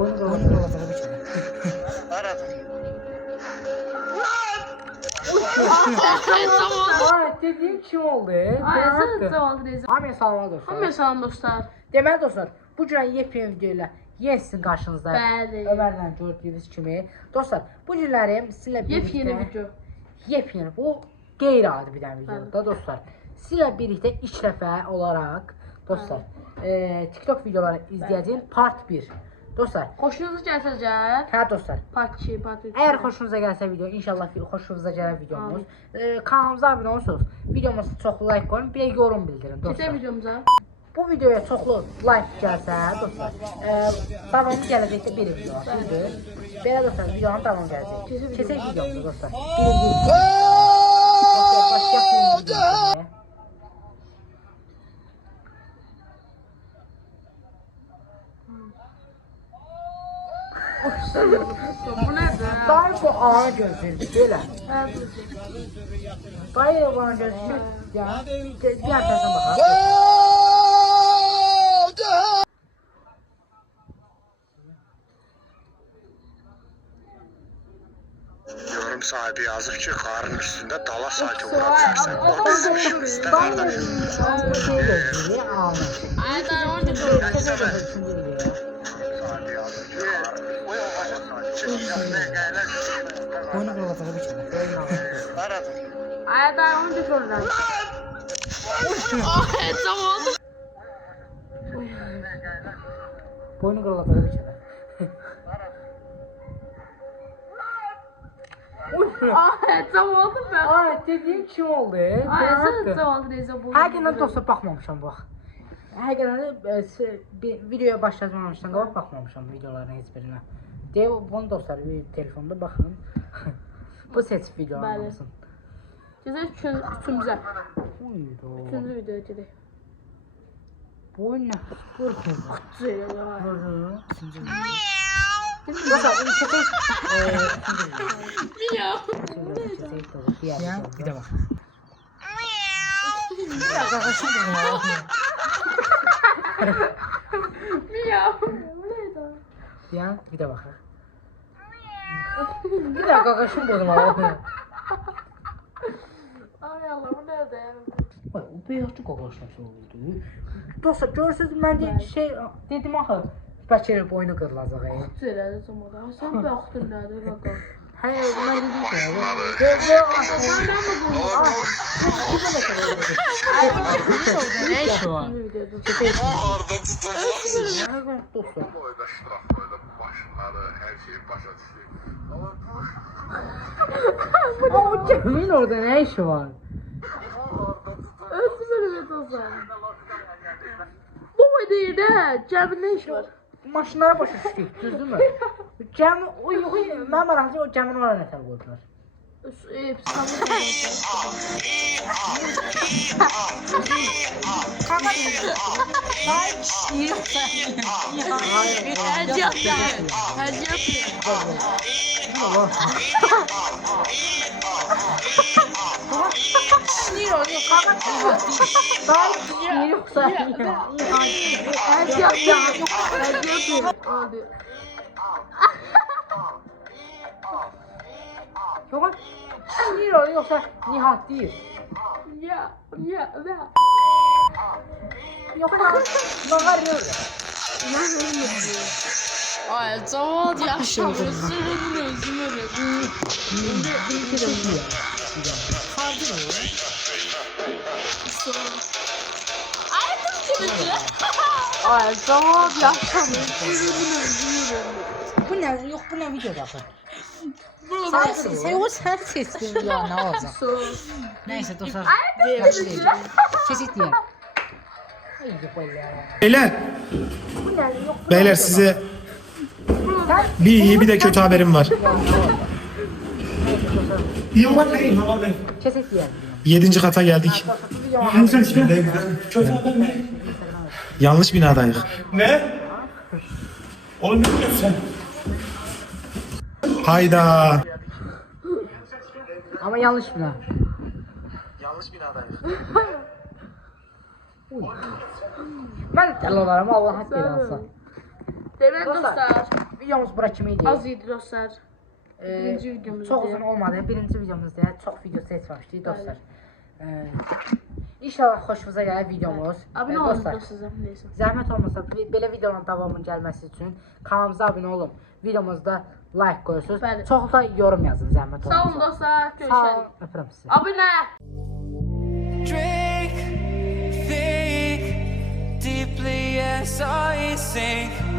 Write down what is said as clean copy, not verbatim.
Boynu kırılacak bir şey. Aa, dediğim kim oldu? Hamıya salam dostlar. Hamıya salam dostlar. Deməli dostlar, bu gün yepyeni video ilə yenə sizin qarşınızda Bəli. Ömərlə gördüyünüz kimi. Dostlar, bu günləri sizinlə birlikdə Yepyeni video. Yepyeni, bu qeyri-adi bir dənə videodur da dostlar. Sizinlə birlikdə ilk dəfə olaraq dostlar, TikTok videoları izləyəcəyim part 1. Dostlar, Xoşunuza gəlsəcə, hə dostlar. part 2, part 3. Əgər xoşunuza gəlsə video, inşallah xoşunuza gələr videomuz. Kanalımıza abunə olursunuz. Videomuza çoxlu like qoyun, bir də yorum bildirin dostlar. Keçək videomuza. Bu videoya çoxlu like gəlsə dostlar, davamı gələcəkdə bir video var. Düzdür? Belə dostlar, videonun davamı gələcək. Keçək videomuza dostlar. Dostlar, başlayaq videomuza. Bu nədir? Dayı bu ana gözləyir, belə. Dayı bana gözləyir, diğer tərəfdən baxaq. Yorum sahibi yazır ki karın üstünde dala saati vurabilirsin. O bizim işimizde kardeşim. Şey gözləyir, ağlar. Aydan orada dur. Sahibi yazır ki O yavaşa saati çıkacağız. boynu kırılacaq bir şey. Aradım. Aydan orada durlar. Ay, tamam. Boynu kırılacaq bir şey. Ay, tamam ben. Ay, dediğim kim oldu? Ay, sen tamam Reza bu. Həqiqətən dostlar baxmamışam bax. Həqiqətən videoya başlamamışdan qabaq baxmamışam videoların heç birinə. Deyə bunu dostlar telefonda baxın. Bu seçib videolar Bəli. olsun. Keçək üçüncüzə. Uydu. Üçüncü videoya gedək. Bu nə? Qırxın. Zeyla. Üçüncü video. Dostlar, bunu çəkək. Miyav. Bir də bax. Ya qaqaşım bunu. Miyav. Bu nədir? Ya bir də baxaq. Bir də qaqaşım bunu. Ay Allah, bu nədir? Bak, o beyazcı qaqaş nasıl oldu? Dostlar, görürsünüz, mən dedim axı, bəlkə boynu qırılacaq. Zeyla tamam. Sen baxdın nədir baqa? Hə, mən dedim ki, ne işi var? Orada tutalım. Dostlar, Boyda ştraf boyda başları her şeyi başa düşüyor. Ama o kimin orada ne işi var? Özü böyle bir tozan. Bu mu değil de? Cebin ne işi var? Maşınlara başa düşdük, düzdürmü? Gəmi, o yox, mən maraqlı o gəmini oraya nətər qoydular. Hediye atıyor. Hediye atıyor. Sinir oluyor, kanka. Yoksa Hediye atıyor. Hediye atıyor. Oldu. Yok, sinir oluyor, yoksa Nihat değil. Ya. Yok, Nahar yok. Ay tamam yaşam. Sürünün özümünü. Ay kız gibi. Ay tamam yaşam. Sürünün özümünü. Bu ne? Yok, bu ne video bakın. Sen seçtin ya, ne olacak? Neyse dostlar. Seçik diyelim. Beyler size bir iyi bir de kötü haberim var. İyi olan değil, haber ver. Seçik diyelim. 7. kata geldik. Yanlış binadayız. Ne? Oğlum ne diyorsun sen? Hayda. Ama yanlış bina. Yanlış binadayız. Ben de olarım, Allah hak alsın. Demek dostlar. videomuz bura kimi idi. Az idi dostlar. Birinci videomuz Çox idi. uzun olmadı. Birinci videomuzda çox video seçməmişdik dostlar. İnşallah xoşunuza gələr videomuz. Abunə olun Dostlar, dostlar. Neyse. zəhmət olmasa belə videonun davamının gəlməsi üçün kanalımıza abunə olun. Videomuzda like qoyursunuz. Bəli. Çox da yorum yazın zəhmət olmasa. Sağ olun dostlar. Sağ Görüşərik. olun. Öpürəm sizi. Abunə. Drink, think deeply as I sink.